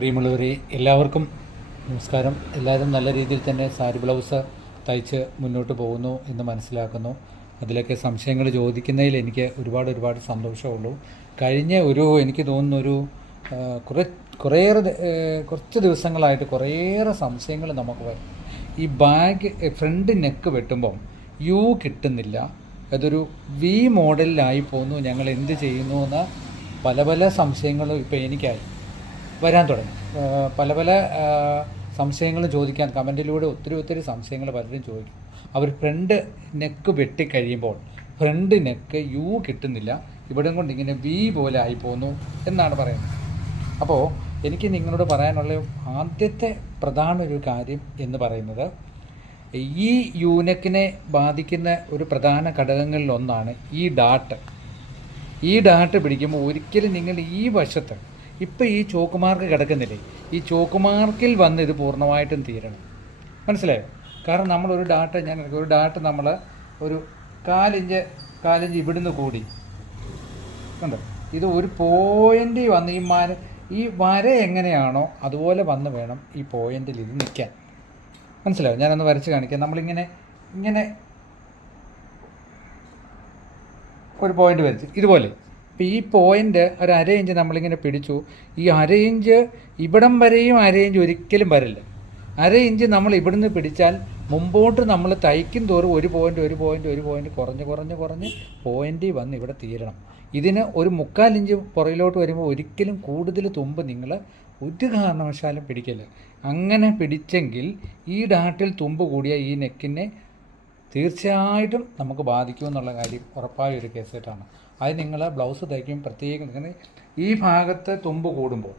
പ്രിയമുള്ളവരെ, എല്ലാവർക്കും നമസ്കാരം. എല്ലാവരും നല്ല രീതിയിൽ തന്നെ സാരി ബ്ലൗസ് തയ്ച്ച് മുന്നോട്ട് പോകുന്നു എന്ന് മനസ്സിലാക്കുന്നു. അതിലൊക്കെ സംശയങ്ങൾ ചോദിക്കുന്നതിൽ എനിക്ക് ഒരുപാട് സന്തോഷമുള്ളൂ. കഴിഞ്ഞ എനിക്ക് തോന്നുന്നു കുറച്ച് ദിവസങ്ങളായിട്ട് കുറേയേറെ സംശയങ്ങൾ നമുക്ക് വരും. ഈ ബാഗ് ഫ്രണ്ട് നെക്ക് വെട്ടുമ്പം യു കിട്ടുന്നില്ല, അതൊരു വി മോഡലിലായി പോകുന്നു, ഞങ്ങൾ എന്ത് ചെയ്യുന്നു എന്ന പല സംശയങ്ങളും ഇപ്പോൾ എനിക്കായി വരാൻ തുടങ്ങി. പല സംശയങ്ങളും ചോദിക്കാൻ കമൻറ്റിലൂടെ ഒത്തിരി സംശയങ്ങൾ പലരും ചോദിക്കും. അവർ ഫ്രണ്ട് നെക്ക് വെട്ടിക്കഴിയുമ്പോൾ ഫ്രണ്ട് നെക്ക് യു കിട്ടുന്നില്ല, ഇവിടം കൊണ്ട് ഇങ്ങനെ വി പോലെ ആയിപ്പോകുന്നു എന്നാണ് പറയുന്നത്. അപ്പോൾ എനിക്ക് നിങ്ങളോട് പറയാനുള്ള ആദ്യത്തെ പ്രധാന ഒരു കാര്യം എന്ന് പറയുന്നത്, ഈ യൂനെക്കിനെ ബാധിക്കുന്ന ഒരു പ്രധാന ഘടകങ്ങളിലൊന്നാണ് ഈ ഡാട്ട്. ഈ ഡാട്ട് പിടിക്കുമ്പോൾ ഒരിക്കലും നിങ്ങൾ ഈ വശത്ത് ഇപ്പോൾ ഈ ചോക്ക് മാർക്ക് കിടക്കുന്നില്ലേ, ഈ ചോക്ക് മാർക്കിൽ വന്ന് ഇത് പൂർണ്ണമായിട്ടും തീരണം. മനസ്സിലായോ? കാരണം നമ്മളൊരു ഡാട്ട് നമ്മൾ ഒരു കാലിഞ്ച് ഇവിടുന്ന് കൂടി കണ്ടോ, ഇത് ഒരു പോയിൻ്റ് വന്ന് ഈ വര എങ്ങനെയാണോ അതുപോലെ വന്ന് വേണം ഈ പോയിൻ്റിൽ ഇത് നിൽക്കാൻ. മനസ്സിലായോ? ഞാനൊന്ന് വരച്ച് കാണിക്കാം. നമ്മളിങ്ങനെ ഒരു പോയിൻ്റ് വരച്ച് ഇതുപോലെ. അപ്പോൾ ഈ പോയിൻ്റ് ഒരു അര ഇഞ്ച് നമ്മളിങ്ങനെ പിടിച്ചു. ഈ അര ഇഞ്ച് ഇവിടം വരെയും അര ഇഞ്ച് ഒരിക്കലും വരില്ല. അര ഇഞ്ച് നമ്മൾ ഇവിടുന്ന് പിടിച്ചാൽ മുമ്പോട്ട് നമ്മൾ തയ്ക്കും തോറും ഒരു പോയിൻ്റ് കുറഞ്ഞ് പോയിൻ്റ് വന്ന് ഇവിടെ തീരണം. ഇതിന് ഒരു 3/4 ഇഞ്ച് പുറകിലോട്ട് വരുമ്പോൾ ഒരിക്കലും കൂടുതൽ തുമ്പ് നിങ്ങൾ ഒരു കാരണവശാലും പിടിക്കില്ല. അങ്ങനെ പിടിച്ചെങ്കിൽ ഈ ഡാട്ടിൽ തുമ്പ് കൂടിയ ഈ നെക്കിനെ തീർച്ചയായിട്ടും നമുക്ക് ബാധിക്കുമെന്നുള്ള കാര്യം ഉറപ്പായ ഒരു കേസായിട്ടാണ്. അത് നിങ്ങൾ ബ്ലൗസ് തയ്ക്കും പ്രത്യേകം ഈ ഭാഗത്ത് തുമ്പ് കൂടുമ്പോൾ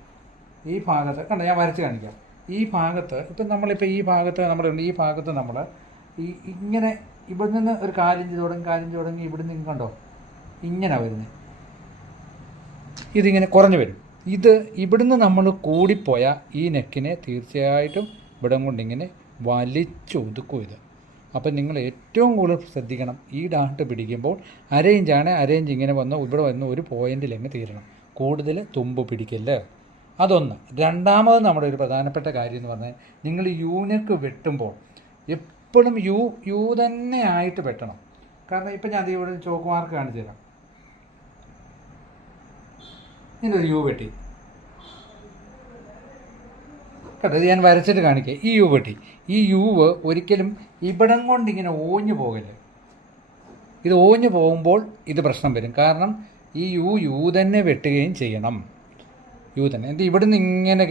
ഈ ഭാഗത്ത് കണ്ടോ, ഞാൻ വരച്ച് കാണിക്കാം. ഈ ഭാഗത്ത് ഇപ്പം നമ്മളിപ്പോൾ ഈ ഭാഗത്ത് നമ്മൾ ഇങ്ങനെ ഇവിടെ നിന്ന് ഒരു 4 ഇഞ്ച് തുടങ്ങി ഇവിടുന്ന് കണ്ടോ ഇങ്ങനെ വരുന്നത്, ഇതിങ്ങനെ കുറഞ്ഞു വരും. ഇത് ഇവിടുന്ന് നമ്മൾ കൂടിപ്പോയാൽ ഈ നെക്കിനെ തീർച്ചയായിട്ടും ഇവിടം കൊണ്ടിങ്ങനെ വലിച്ചൊതുക്കും ഇത്. അപ്പം നിങ്ങൾ ഏറ്റവും കൂടുതൽ ശ്രദ്ധിക്കണം, ഈ ഡാട്ട് പിടിക്കുമ്പോൾ അര ഇഞ്ച് ഇങ്ങനെ ഇവിടെ വന്ന് ഒരു പോയിൻ്റിലങ്ങ് തീരണം, കൂടുതൽ തുമ്പ് പിടിക്കല്ലേ. അതൊന്ന്. രണ്ടാമത് നമ്മുടെ ഒരു പ്രധാനപ്പെട്ട കാര്യം എന്ന് പറഞ്ഞാൽ, നിങ്ങൾ യൂനെക്ക് വെട്ടുമ്പോൾ എപ്പോഴും യു തന്നെ ആയിട്ട് വെട്ടണം. കാരണം ഇപ്പം ഞാൻ ഇവിടെ ചോക്ക് മാർക്ക് കാണിച്ചു തരാം. ഇങ്ങനൊരു യു വെട്ടി കേട്ടോ, ഇത് ഞാൻ വരച്ചിട്ട് കാണിക്കുക. ഈ യു വെട്ടി, ഈ യുവ് ഒരിക്കലും ഇവിടം കൊണ്ട് ഇങ്ങനെ ഓഞ്ഞു പോകല്ലേ. ഇത് ഓഞ്ഞു പോകുമ്പോൾ ഇത് പ്രശ്നം വരും. കാരണം ഈ യു തന്നെ വെട്ടുകയും ചെയ്യണം. യു തന്നെ എന്നിട്ട് ഇവിടുന്ന് ഇങ്ങനെ